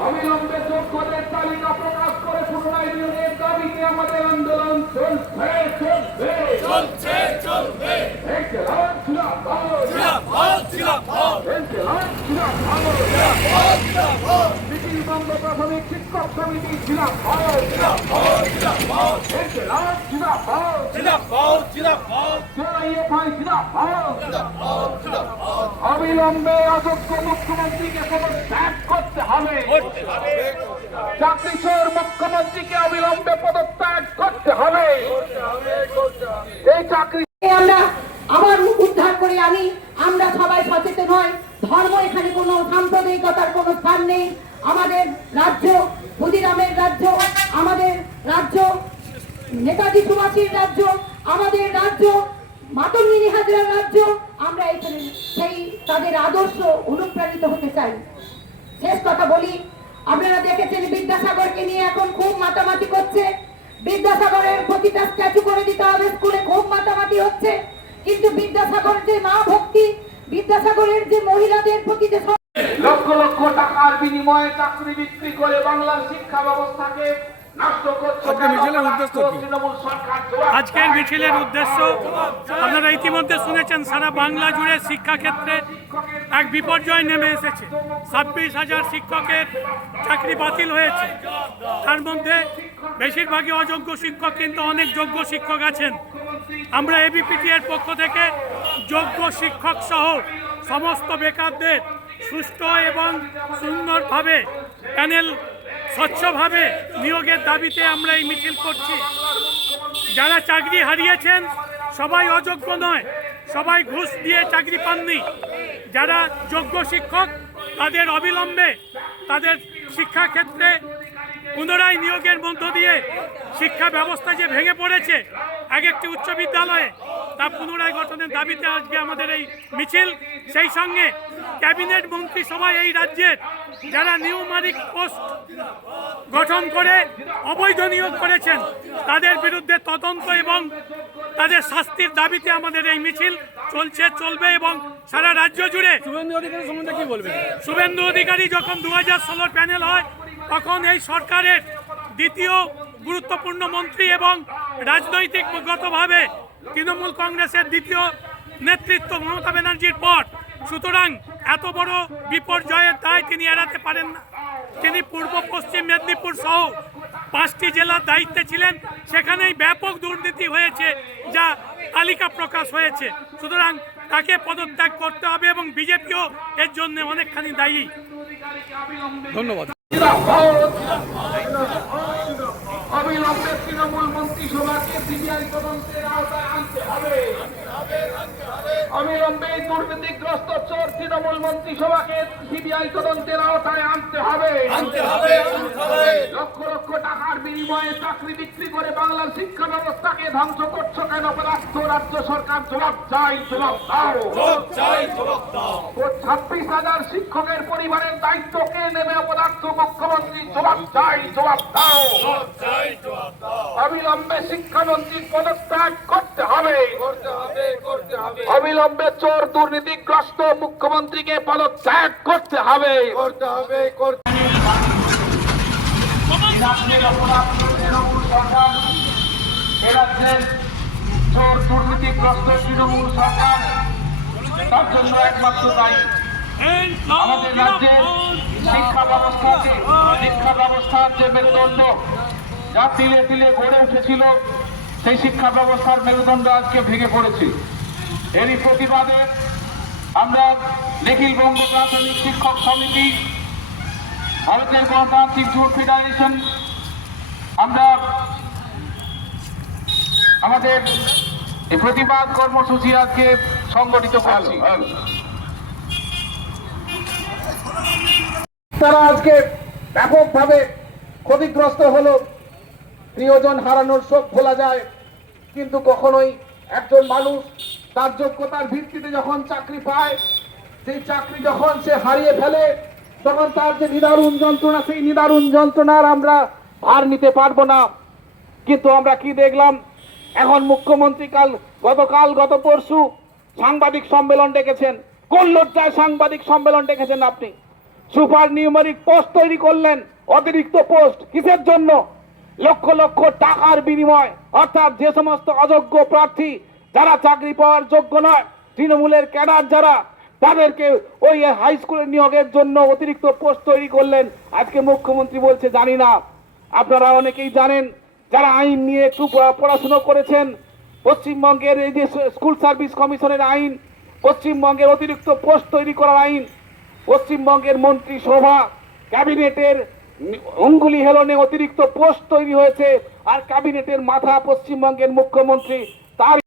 অবিলম্বে যোগ্যদের তালিকা প্রকাশ করে পুনরায় নিয়োগের দাবিতে আমাদের আন্দোলন চলছে চলবে প্রাথমিক শিক্ষক সমিতি অবিলম্বে অযোগ্য মুখ্যমন্ত্রীকে পদত্যাগ করতে হবে। করতে হবে। চাকরি চোর মুখ্যমন্ত্রীকে অবিলম্বে পদত্যাগ করতে হবে। এই চাকরি আমরা আবার উদ্ধার করে আনি। আমরা সবাই সচেতন হই। ধর্ম এখানে কোনো সাম্প্রদায়িকতার কোনো স্থান নেই। আমাদের রাজ্য ক্ষুদিরামের রাজ্য আমাদের রাজ্য নেতাজি সুভাষীর রাজ্য, আমাদের রাজ্য, মাতঙ্গিনী হাজরার রাজ্য, আমরা এখানে সেই তাদের আদর্শ অনুপ্রাণিত হতে চাই। শেষ কথা বলি, আপনারা দেখেছেন বিদ্যাসাগরকে নিয়ে এখন খুব মাতামাতি করছে। বিদ্যাসাগরের প্রতিটা স্ট্যাচু করে দিতে হবে, স্কুলে খুব মাতামাতি হচ্ছে। কিন্তু বিদ্যাসাগরের যে মা ভক্তি, বিদ্যাসাগরের যে মহিলাদের প্রতি যে লক্ষ লক্ষ টাকার বিনিময়ে চাকরি বিক্রি করে বাংলার শিক্ষা ব্যবস্থাকে আজকের মিছিলের উদ্দেশ্য আপনারা ইতিমধ্যে শুনেছেন সারা বাংলা জুড়ে শিক্ষাক্ষেত্রে এক বিপর্যয় নেমে এসেছে। ছাব্বিশ হাজার শিক্ষকের চাকরি বাতিল হয়েছে। তার মধ্যে বেশিরভাগই অযোগ্য শিক্ষক কিন্তু অনেক যোগ্য শিক্ষক আছেন। আমরা এবিপিটি এর পক্ষ থেকে যোগ্য শিক্ষক সহ সমস্ত বেকারদের সুষ্ঠু এবং সুন্দরভাবে প্যানেল স্বচ্ছভাবে নিয়োগের দাবিতে আমরা এই মিছিল করছি। যারা চাকরি হারিয়েছেন, সবাই অযোগ্য নয়। সবাই ঘুষ দিয়ে চাকরি পাননি। যারা যোগ্য শিক্ষক, তাদের অবিলম্বে তাদের শিক্ষাক্ষেত্রে পুনরায় নিয়োগের মধ্য দিয়ে শিক্ষা ব্যবস্থা যে ভেঙে পড়েছে, এক একটি উচ্চ বিদ্যালয়ে তা পুনরায় গঠনের দাবিতে আজকে আমাদের এই মিছিল। সেই সঙ্গে ক্যাবিনেট মন্ত্রিসভায় এই রাজ্যের যারা নিউমারিক পোস্ট গঠন করে অবৈধ নিয়োগ করেছেন তাদের বিরুদ্ধে তদন্ত এবং তাদের শাস্তির দাবিতে আমাদের এই মিছিল চলছে চলবে এবং সারা রাজ্য জুড়ে শুভেন্দু অধিকারী সম্বন্ধে কি বলবেন? শুভেন্দু অধিকারী যখন দু হাজার ষোলোর প্যানেল হয় তখন এই সরকারের দ্বিতীয় গুরুত্বপূর্ণ মন্ত্রী এবং রাজনৈতিকগতভাবে তৃণমূল কংগ্রেসের দ্বিতীয় নেতৃত্ব মমতা ব্যানার্জির পর। সুতরাং এত বড় বিপর্যয়ের দায় তিনি এড়াতে পারেন না। তিনি পূর্ব পশ্চিম মেদিনীপুর সহ পাঁচটি জেলার দায়িত্বে ছিলেন। সেখানেই ব্যাপক দুর্নীতি হয়েছে যা তালিকা প্রকাশ হয়েছে। সুতরাং তাকে পদত্যাগ করতে হবে এবং বিজেপিও এর জন্য অনেকখানি দায়ী। ধন্যবাদ। অবিলম্বে তৃণমূল মন্ত্রিসভাকে সিবিআই তদন্তের আওতায় আনতে হবে। অবিলম্বে দুর্নীতিগ্রস্ত চোর তৃণমূল মন্ত্রিসভাকে সিবিআই তদন্তের আওতায় আনতে হবে। লক্ষ লক্ষ টাকার বিনিময়ে চাকরি বিক্রি করে বাংলার শিক্ষা ব্যবস্থাকে ধ্বংস করছ কেন? পদার্থ রাজ্য সরকার জবাব চাই জবাব দাও। জবাব চাই জবাব দাও। ও ছাব্বিশ হাজার শিক্ষকের পরিবারের দায়িত্ব কে নেবে অপদার্থ মুখ্যমন্ত্রী? জবাব চাই জবাব দাও। জবাব দাও। অবিলম্বে শিক্ষামন্ত্রীর পদত্যাগ করতে হবে। করতে হবে করতে হবে। অবিলম্বে চোর দুর্নীতিগ্রস্ত মুখ্যমন্ত্রীকে পদত্যাগ করতে হবে। চোর দুর্নীতিগ্রস্ত তৃণমূল সরকার তার জন্য একমাত্র দায়ী আমাদের রাজ্যের শিক্ষা ব্যবস্থাকে শিক্ষা ব্যবস্থার যে মেরুদণ্ড যা তিলে তিলে গড়ে উঠেছিল, সেই শিক্ষা ব্যবস্থার মেরুদণ্ড আজকে ভেঙে পড়েছে। এরই প্রতিবাদে আমরা নিখিল বঙ্গ প্রাথমিক শিক্ষক সমিতি ভারতের গণতান্ত্রিক জোট ফেডারেশন, আমরা আমাদের প্রতিবাদ কর্মসূচি আজকে সংগঠিত করছি। তারা আজকে ব্যাপকভাবে ক্ষতিগ্রস্ত হলো। প্রিয়জন হারানোর শোক ভোলা যায়, কিন্তু কখনোই একজন মানুষ তার যোগ্যতার ভিত্তিতে যখন চাকরি পায়, সেই চাকরি যখন সে হারিয়ে ফেলে, তখন তার যে নিদারুণ যন্ত্রণা, সেই নিদারুণ যন্ত্রণার আমরা ভার নিতে পারব না। কিন্তু আমরা কি দেখলাম? এখন মুখ্যমন্ত্রী কাল, গতকাল, গত পরশু সাংবাদিক সম্মেলন ডেকেছেন। কোন লজ্জায় সাংবাদিক সম্মেলন ডেকেছেন আপনি? সুপার নিউমারিক পোস্ট তৈরি করলেন, অতিরিক্ত পোস্ট কিসের জন্য? লক্ষ লক্ষ টাকার বিনিময়। অর্থাৎ যে সমস্ত অযোগ্য প্রার্থী যারা চাকরি পাওয়ার যোগ্য নয়, তৃণমূলের ক্যাডার যারা, তাদেরকে ওই হাই স্কুলের নিয়োগের জন্য অতিরিক্ত পোস্ট তৈরি করলেন। আজকে মুখ্যমন্ত্রী বলছে, জানি না। আপনারা অনেকেই জানেন, যারা আইন নিয়ে একটু পড়া- পড়াশুনো করেছেন, পশ্চিমবঙ্গের এই যে স্কুল সার্ভিস কমিশনের আইন, পশ্চিমবঙ্গের অতিরিক্ত পোস্ট তৈরি করার আইন পশ্চিমবঙ্গের মন্ত্রী সভা ক্যাবিনেটের অঙ্গুলি হেলনে অতিরিক্ত পোস্ট তৈরি হয়েছে আর ক্যাবিনেটের মাথা পশ্চিমবঙ্গের মুখ্যমন্ত্রী তার